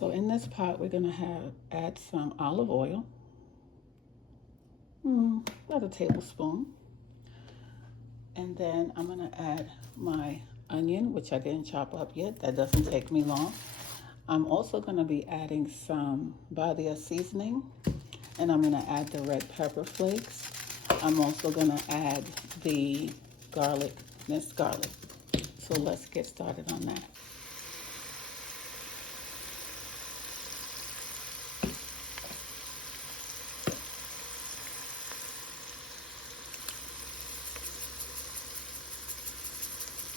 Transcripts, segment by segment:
So in this pot, we're gonna add some olive oil, about a tablespoon. And then I'm gonna add my onion, which I didn't chop up yet. That doesn't take me long. I'm also gonna be adding some Badia seasoning, and I'm gonna add the red pepper flakes. I'm also gonna add the garlic, minced garlic. So let's get started on that.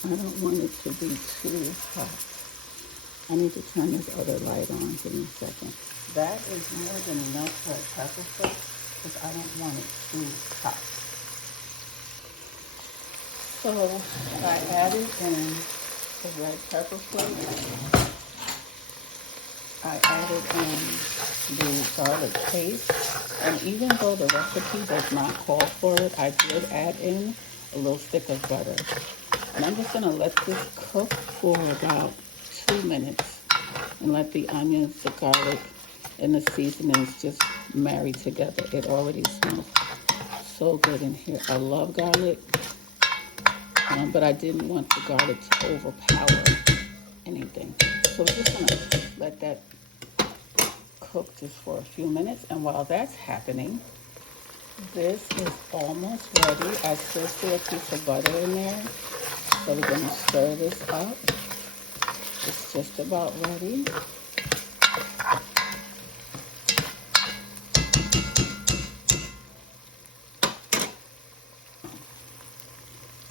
I don't want it to be too hot. I need to turn this other light on. Give me a second. That is more than enough red pepper flakes because I don't want it too hot. So I added in the red pepper flakes. I added in the garlic paste. And even though the recipe does not call for it, I did add in a little stick of butter. And I'm just gonna let this cook for about 2 minutes and let the onions, the garlic, and the seasonings just marry together. It already smells so good in here. I love garlic, but I didn't want the garlic to overpower anything. So we're just gonna let that cook just for a few minutes. And while that's happening, this is almost ready. I still see a piece of butter in there. So we're gonna stir this up. It's just about ready.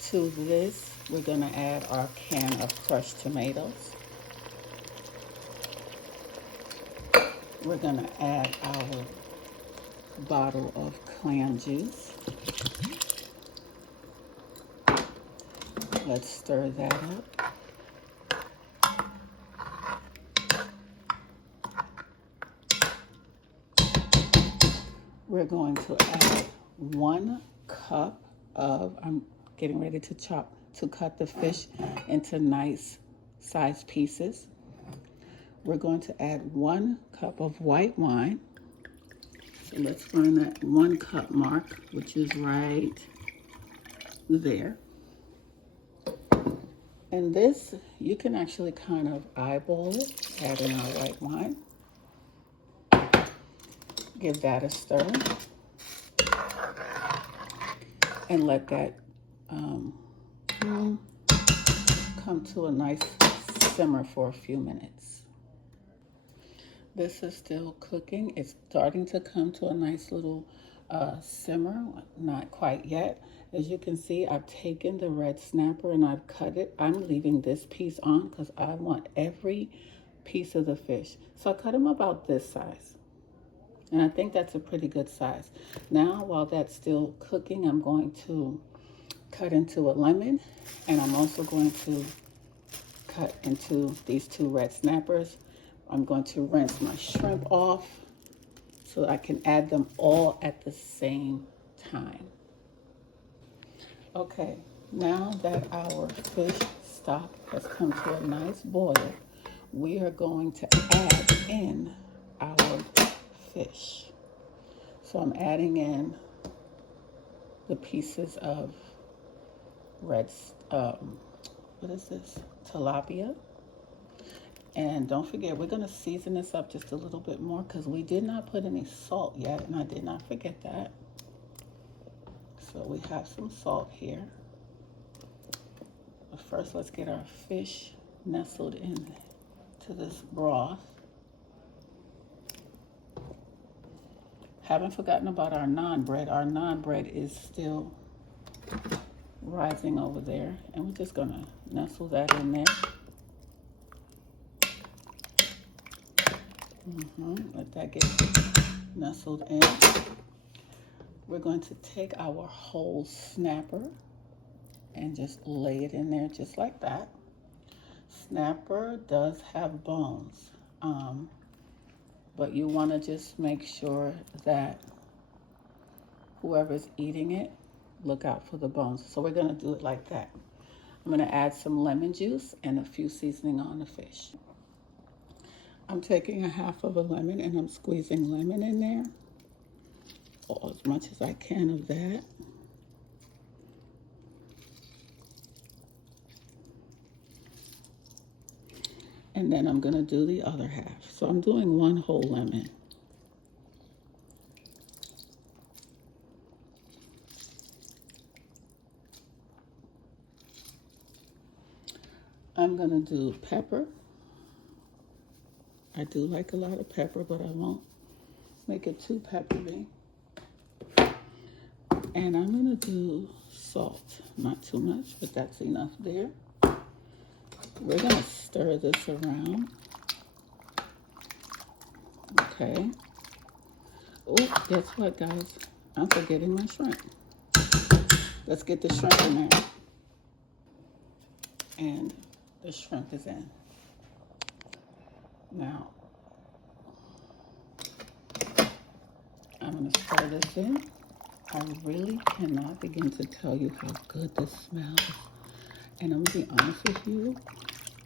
To this, we're gonna add our can of crushed tomatoes. We're gonna add our bottle of clam juice. Let's stir that up. We're going to add 1 cup of, I'm getting ready to cut the fish into nice sized pieces. We're going to add 1 cup of white wine. So let's find that 1 cup mark, which is right there. And this, you can actually kind of eyeball it, add in our white wine. Give that a stir. And let that come to a nice simmer for a few minutes. This is still cooking. It's starting to come to a nice little simmer, not quite yet. As you can see, I've taken the red snapper and I've cut it. I'm leaving this piece on because I want every piece of the fish. So I cut them about this size. And I think that's a pretty good size. Now, while that's still cooking, I'm going to cut into a lemon. And I'm also going to cut into these 2 red snappers. I'm going to rinse my shrimp off so I can add them all at the same time. Okay, now that our fish stock has come to a nice boil, we are going to add in our fish. So I'm adding in the pieces of red, what is this? Tilapia. And don't forget, we're gonna season this up just a little bit more because we did not put any salt yet, and I did not forget that. So we have some salt here. But first, let's get our fish nestled into this broth. Haven't forgotten about our naan bread. Our naan bread is still rising over there, and we're just gonna nestle that in there. Let that get nestled in. We're going to take our whole snapper and just lay it in there just like that. Snapper does have bones, but you want to just make sure that whoever's eating it, look out for the bones. So we're going to do it like that. I'm going to add some lemon juice and a few seasoning on the fish. I'm taking a half of a lemon and I'm squeezing lemon in there, or as much as I can of that. And then I'm going to do the other half. So I'm doing one whole lemon. I'm going to do pepper. I do like a lot of pepper, but I won't make it too peppery. And I'm going to do salt. Not too much, but that's enough there. We're going to stir this around. Okay. Oh, guess what, guys? I'm forgetting my shrimp. Let's get the shrimp in there. And the shrimp is in. Now, I'm going to stir this in. I really cannot begin to tell you how good this smells. And I'm going to be honest with you,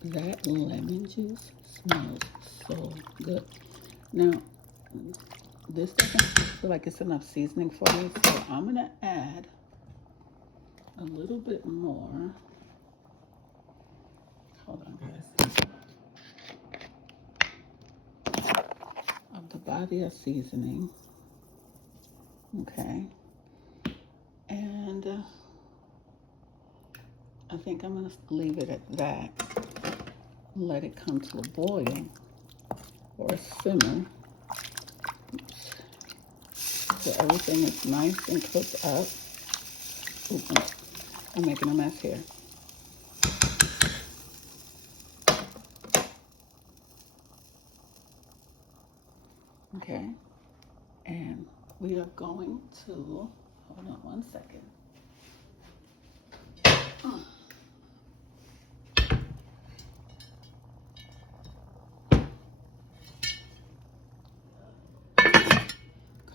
that lemon juice smells so good. Now, this doesn't feel like it's enough seasoning for me, so I'm going to add a little bit more. Hold on, guys. Of the Badia seasoning. Okay. And I think I'm going to leave it at that. Let it come to a boil or a simmer. Oops. So everything is nice and cooked up. Oops, I'm making a mess here. Okay. And we are going to, hold on one second.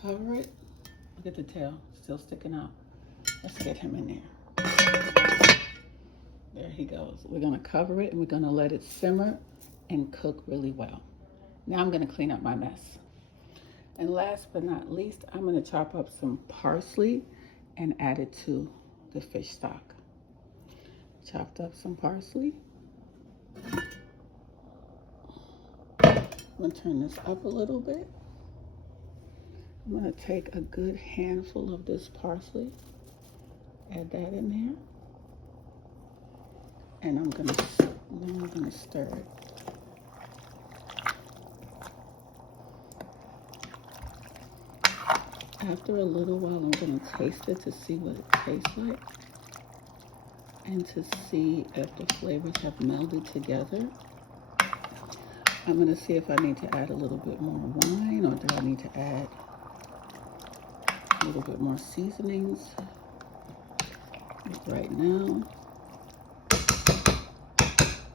Cover it. Look at the tail, still sticking out. Let's get him in there. There he goes. We're gonna cover it and we're gonna let it simmer and cook really well. Now I'm gonna clean up my mess. And last but not least, I'm gonna chop up some parsley and add it to the fish stock. Chopped up some parsley. I'm gonna turn this up a little bit. I'm going to take a good handful of this parsley, add that in there, and I'm going to stir it. After a little while, I'm going to taste it to see what it tastes like and to see if the flavors have melded together. I'm going to see if I need to add a little bit more wine or do I need to add a little bit more seasonings. Right now,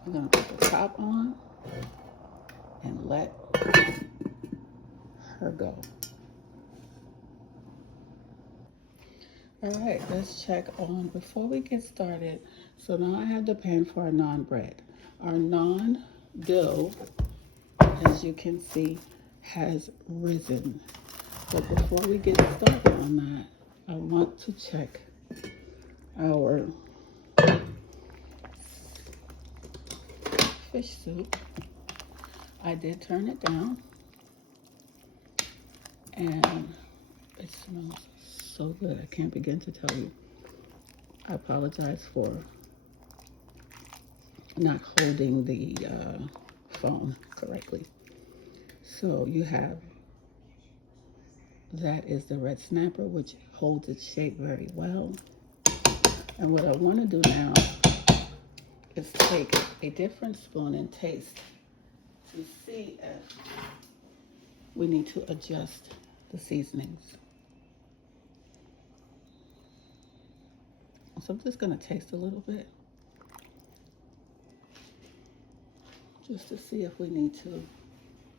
I'm going to put the top on and let her go. All right, let's check on, before we get started, so now I have the pan for our naan bread. Our naan dough, as you can see, has risen. But before we get started on that, I want to check our fish soup. I did turn it down, and it smells so good. I can't begin to tell you. I apologize for not holding the phone correctly. So you have, that is the red snapper, which holds its shape very well. And what I want to do now is take a different spoon and taste to see if we need to adjust the seasonings. So I'm just going to taste a little bit, just to see if we need to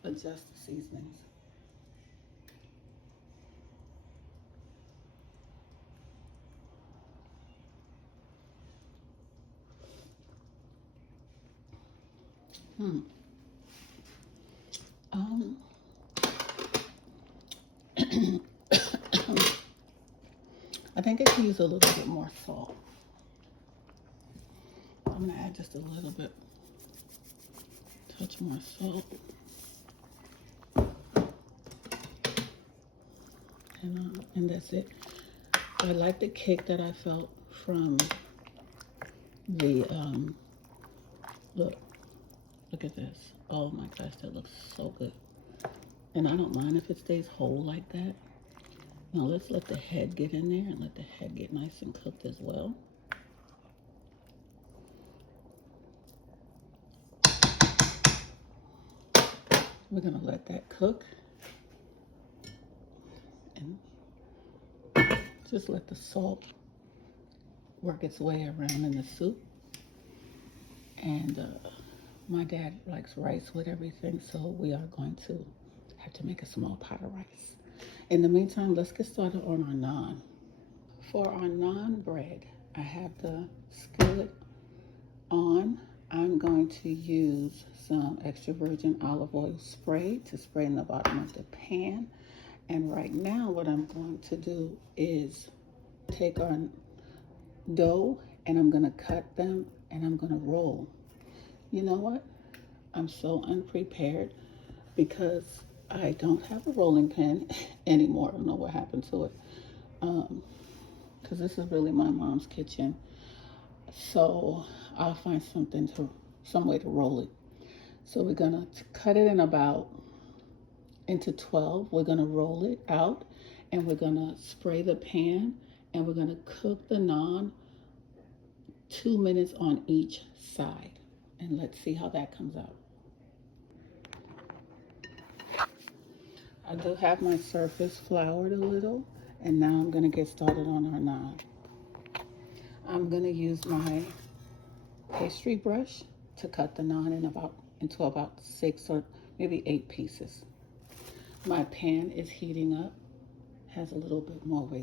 adjust the seasonings. think it could use a little bit more salt. I'm gonna add just a little bit, touch more salt. And that's it. I like the kick that I felt from the, look at this. Oh my gosh, that looks so good. And I don't mind if it stays whole like that. Now let's let the head get in there and let the head get nice and cooked as well. We're gonna let that cook and just let the salt work its way around in the soup. And my dad likes rice with everything, so we are going to have to make a small pot of rice. In the meantime, let's get started on our naan. For our naan bread, I have the skillet on. I'm going to use some extra virgin olive oil spray to spray in the bottom of the pan. And right now what I'm going to do is take our dough and I'm going to cut them and I'm going to roll. You know what? I'm so unprepared because I don't have a rolling pin anymore. I don't know what happened to it. Because this is really my mom's kitchen. So I'll find some way to roll it. So we're gonna cut it into 12. We're gonna roll it out and we're gonna spray the pan and we're gonna cook the naan 2 minutes on each side. And let's see how that comes out. I do have my surface floured a little, and now I'm gonna get started on our naan. I'm gonna use my pastry brush to cut the naan into about 6 or maybe 8 pieces. My pan is heating up, has a little bit more weight.